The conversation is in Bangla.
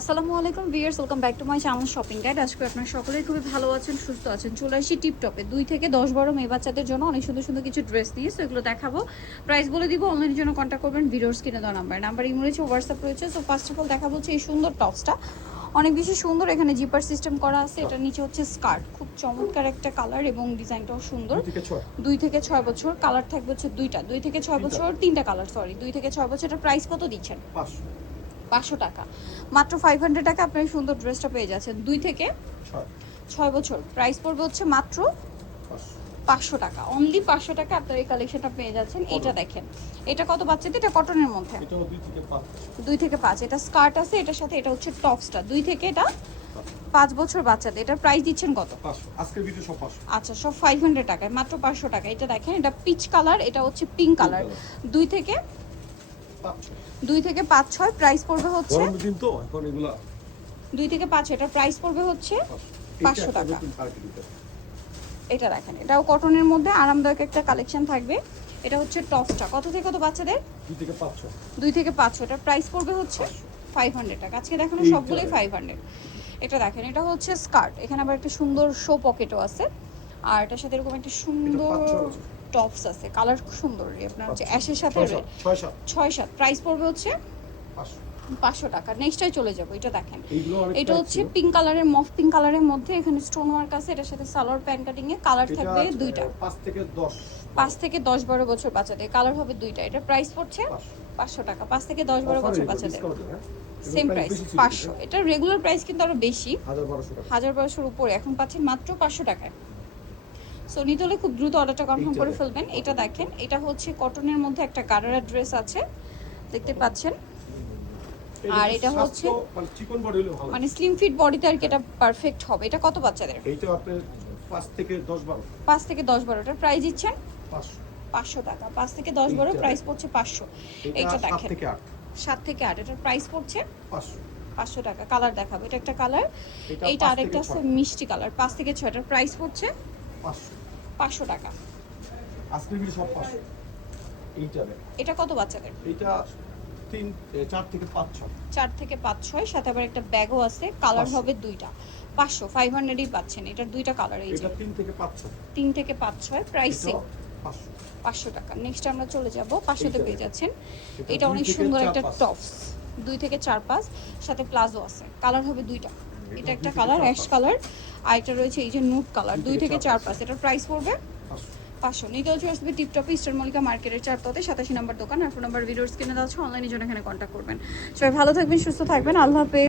আসসালামু আলাইকুম viewers, welcome back to my channel shopping guide. আজকে আপনারা সকলেই খুবই ভালো আছেন, সুস্থ আছেন। চলে আসি টিপটপে 2 থেকে 10-12 মেয়ে বাচ্চাদের জন্য অনেক সুন্দর সুন্দর কিছু ড্রেস নিয়ে, সো এগুলো দেখাবো। প্রাইস বলে দিব, অনলাইনের জন্য কন্ট্যাক্ট করবেন ভিডিওর স্ক্রিনে দেওয়া নাম্বার ইমো রয়েছে, হোয়াটসঅ্যাপ রয়েছে। সো ফার্স্ট অফ অল দেখাবো হচ্ছে এই সুন্দর টপসটা, অনেক বেশি সুন্দর। এখানে জিপার সিস্টেম করা আছে, এটার নিচে হচ্ছে স্কার্ট, খুব চমৎকার একটা কালার এবং ডিজাইনটাও সুন্দর। 2 থেকে 6 বছর, কালার থাকবে হচ্ছে দুইটা, 2 থেকে 6 বছর তিনটা কালার, সরি 2 থেকে 6 বছর। এটার প্রাইস কত দিচ্ছেন? 500 টাকা, মাত্র 500 টাকা আপনার সুন্দর ড্রেসটা পেয়ে যাচ্ছেন। 2 থেকে 6 বছর, প্রাইস পড়বে হচ্ছে মাত্র 500 টাকা, অনলি 500 টাকা আপনার এই কালেকশনটা পেয়ে যাচ্ছেন। এটা দেখেন, এটা কত বাচ্চাদের? এটা কটনের মধ্যে, 2 থেকে 5। এটা স্কার্ট আছে, এটার সাথে এটা হচ্ছে টপসটা, 2 থেকে এটা 5 বছর বাচ্চাদের। এটার প্রাইস দিচ্ছেন কত? আজকের ভিডিও সব 500। আচ্ছা, সব 500 টাকায়, মাত্র 500 টাকা। এটা দেখেন, এটা পিচ কালার, এটা হচ্ছে পিঙ্ক কালার। 2 থেকে 5-6 প্রাইস পড়বে হচ্ছে, গরম দিন তো এখন এগুলা 2 থেকে 5 এটার প্রাইস পড়বে হচ্ছে 500 টাকা। এটা দেখেন, এটাও কটনের মধ্যে আরামদায়ক একটা কালেকশন থাকবে। এটা হচ্ছে টপসটা, কত থেকে কত বাচ্চাদের? 2 থেকে 500। 2 থেকে 500, এটার প্রাইস পড়বে হচ্ছে 500 টাকা। আজকে দেখানো সবগুলোই 500। এটা দেখেন, এটা হচ্ছে স্কার্ট, এখানে আবার একটা সুন্দর শো পকেটও আছে, আর এটার সাথে এরকম একটা সুন্দর টপস আছে, কালার খুব সুন্দর। আপনার হচ্ছে অ্যাশের সাথে 6-7 প্রাইস পড়বে হচ্ছে 500 টাকা। নেক্সটটাই চলে যাবো। এটা দেখেন, এটা হচ্ছে পিঙ্ক কালারের, মফ পিঙ্ক কালারের মধ্যে এখানে স্টোন ওয়ার্ক আছে। এটার সাথে সালোয়ার প্যান্ট কাটিং এ কালার থাকবে দুইটা, 5 থেকে 10-12 বছর বাচ্চাদের কালার হবে দুইটা। এটা প্রাইস পড়ছে 500 টাকা, 5 থেকে 10-12 বছর বাচ্চাদের সেম প্রাইস 500। এটা রেগুলার প্রাইস কিন্তু আরো বেশি, 1000-1200 উপরে, এখন পাচ্ছেন মাত্র 500 টাকায়। সো নিতে হলে খুব দ্রুত অর্ডারটা কনফার্ম করে ফেলবেন। এটা দেখেন, এটা হচ্ছে কটনের মধ্যে একটা গারারা ড্রেস আছে, দেখতে পাচ্ছেন। আর এটা হচ্ছে চিকন বডি হলে ভালো, মানে স্লিম ফিট বডিতে আর কি এটা পারফেক্ট হবে। এটা কত বাচ্চাদের? এইটা আপনি 5 থেকে 10-12। 5 থেকে 10-12 এটার প্রাইস দিচ্ছেন 500 500 টাকা। 5 থেকে 10-12 প্রাইস পড়ছে 500। এটা দেখেন, 7 থেকে 8। 7 থেকে 8 এটার প্রাইস পড়ছে 500 টাকা। কালার দেখাবো, এটা একটা কালার, এইটা আরেকটা আছে মিষ্টি কালার। 5 থেকে 6 এটার প্রাইস পড়ছে 500 টাকা। আজকের ভিডিও সব 500। এইটা এটা কত বাচ্চাদের? এইটা 4 থেকে 5-6। 4 থেকে 5-6, সাথে আবার একটা ব্যাগও আছে, কালার হবে দুইটা। 500-500ই পাচ্ছেন, এটার দুইটা কালার। এই যে এটা 3 থেকে 5-6। 3 থেকে 5-6 প্রাইস সেম 500 500 টাকা। নেক্সট আমরা চলে যাব, 500 তে পেয়ে যাচ্ছেন। এটা অনেক সুন্দর একটা টপস, 2 থেকে 4-5, সাথে প্লাজো আছে, কালার হবে দুইটা। এটা একটা কালার অ্যাশ কালার, আর এটা রয়েছে এই যে নুড কালার। 2 থেকে 4-5 এটার প্রাইস পড়বে 500। নিতে হচ্ছে আসবে টিপটপে, ইস্টার্ন মল্লিকা মার্কেটের 4 তলাতে 87 নম্বর দোকান। আর ফোন নাম্বার ভিডিওর স্ক্রিনে দেওয়া আছে, অনলাইনে জন্য এখানে কন্ট্যাক্ট করবেন। সবাই ভালো থাকবেন, সুস্থ থাকবেন, আল্লাহ হাফেজ।